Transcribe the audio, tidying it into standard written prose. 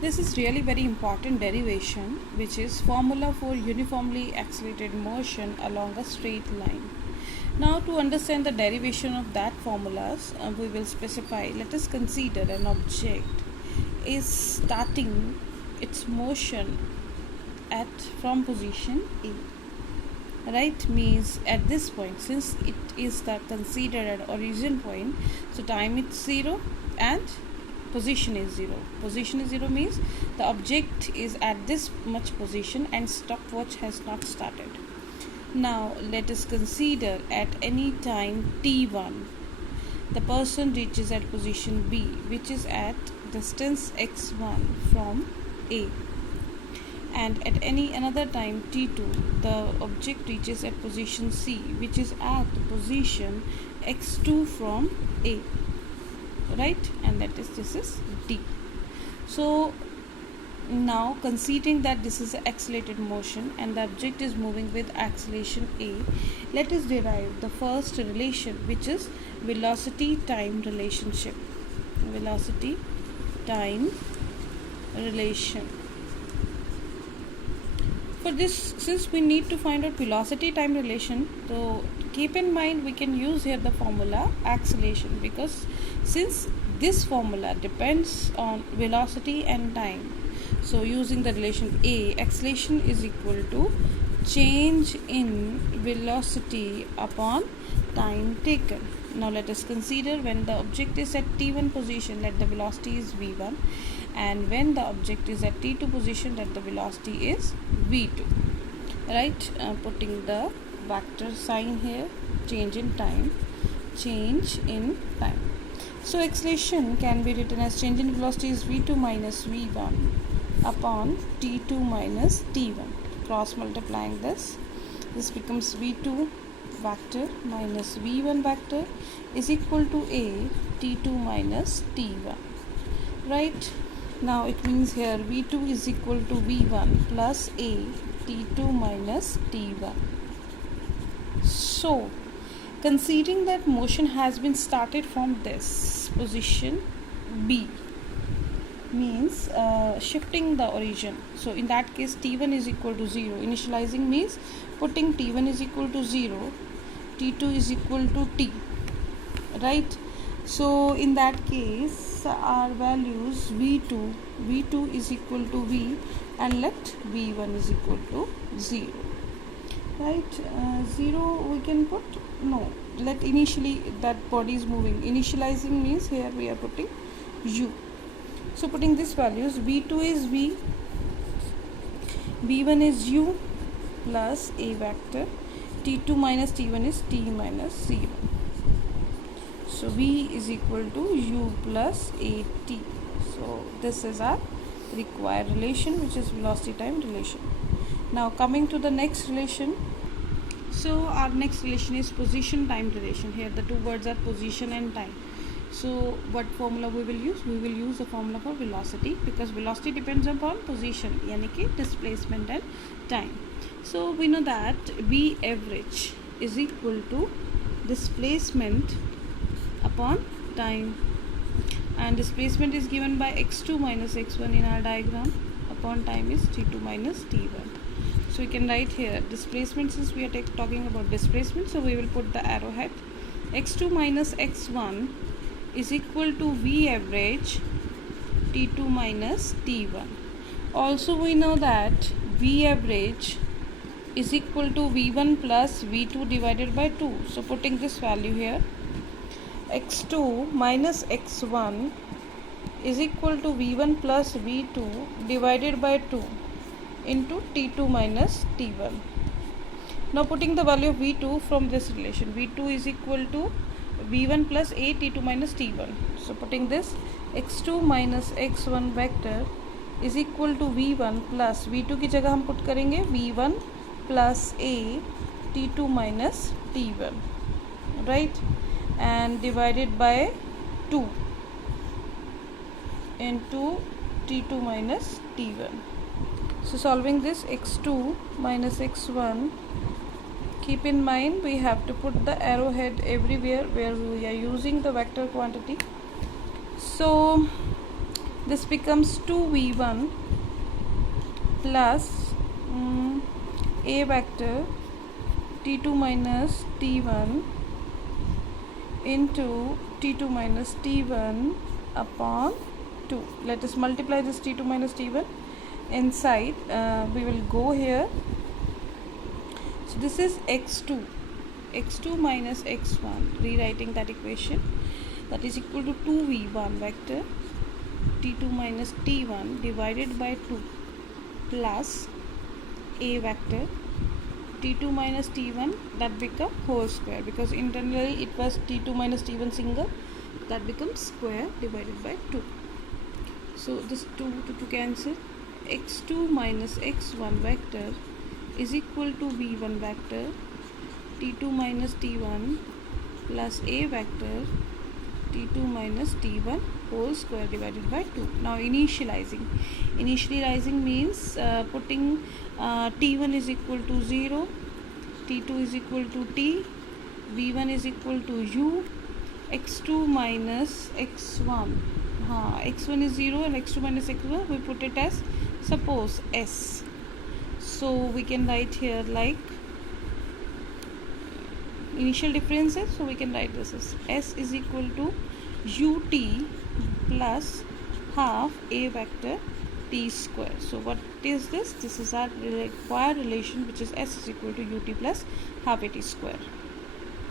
This is really very important derivation, which is formula for uniformly accelerated motion along a straight line. Now, to understand the derivation of that formulas, we will specify. Let us consider an object is starting its motion at from position A. Right, means at this point, since it is the considered an origin point, so time is 0 and position is 0. Position is 0 means the object is at this much position and stopwatch has not started. Now let us consider at any time t1 the person reaches at position B, which is at distance x1 from A, and at any another time t2 the object reaches at position C, which is at position x2 from A, right, and this is D. So now considering that this is an accelerated motion and the object is moving with acceleration A, let us derive the first relation, which is velocity time relationship. Velocity time relation. For this, since we need to find out velocity time relation, so keep in mind we can use here the formula acceleration, because since this formula depends on velocity and time, so using the relation A, acceleration is equal to change in velocity upon time taken. Now let us consider when the object is at t1 position, let the velocity is v1, and when the object is at t2 position, let the velocity is v2, right. Putting the vector sign here, change in time. So acceleration can be written as change in velocity is v2 minus v1 upon t2 minus t1. Cross multiplying this becomes v2 vector minus v1 vector is equal to a t2 minus t1, right. Now it means here v2 is equal to v1 plus a t2 minus t1. So considering that motion has been started from this position B, means shifting the origin, so in that case t1 is equal to 0. Initializing means putting t1 is equal to 0, t2 is equal to t, right. So in that case our values v2 is equal to v, and let v1 is equal to 0, right. 0 we can put, no, let initially that body is moving. Initializing means here we are putting u. So putting these values, v2 is v, v1 is u plus a vector, t2 minus t1 is t minus 0. So v is equal to u plus at. So this is our required relation, which is velocity time relation. Now coming to the next relation. So our next relation is position time relation. Here the two words are position and time. So what formula we will use? We will use the formula for velocity, because velocity depends upon position, yani ki displacement and time. So we know that v average is equal to displacement upon time, and displacement is given by x2 minus x1 in our diagram, upon time is t2 minus t1. So we can write here displacement, since we are talking about displacement, so we will put the arrowhead. x2 minus x1 is equal to v average t2 minus t1. Also we know that v average is equal to v1 plus v2 divided by 2. So putting this value here, x2 minus x1 is equal to v1 plus v2 divided by 2 into t2 minus t1. Now putting the value of v2 from this relation, v2 is equal to v1 plus a t2 minus t1. So putting this, x2 minus x1 vector is equal to v1 plus v2 की जगह हम put करेंगे v1 plus a t2 minus t1, right, and divided by 2 into t2 minus t1. So solving this, x2 minus x1, keep in mind we have to put the arrowhead everywhere where we are using the vector quantity. So This becomes 2v1 plus a vector t2 minus t1 into t2 minus t1 upon 2. Let us multiply this t2 minus t1 inside. We will go here. So this is x2 minus x1, rewriting that equation, that is equal to 2v1 vector t2 minus t1 divided by 2 plus a vector t2 minus t1, that become whole square, because internally it was t2 minus t1 single, that becomes square divided by 2. So this 2 to cancel. X2 minus x1 vector is equal to v1 vector t2 minus t1 plus a vector t2 minus t1 whole square divided by 2. Now initializing means putting t1 is equal to 0, t2 is equal to t, v1 is equal to u, x2 minus x1, x1 is 0 and x2 minus x1 we put it as suppose s. So we can write here like initial differences, so we can write this as s is equal to ut plus half a vector t square. So what is this? This is our required relation, which is s is equal to ut plus half a t square.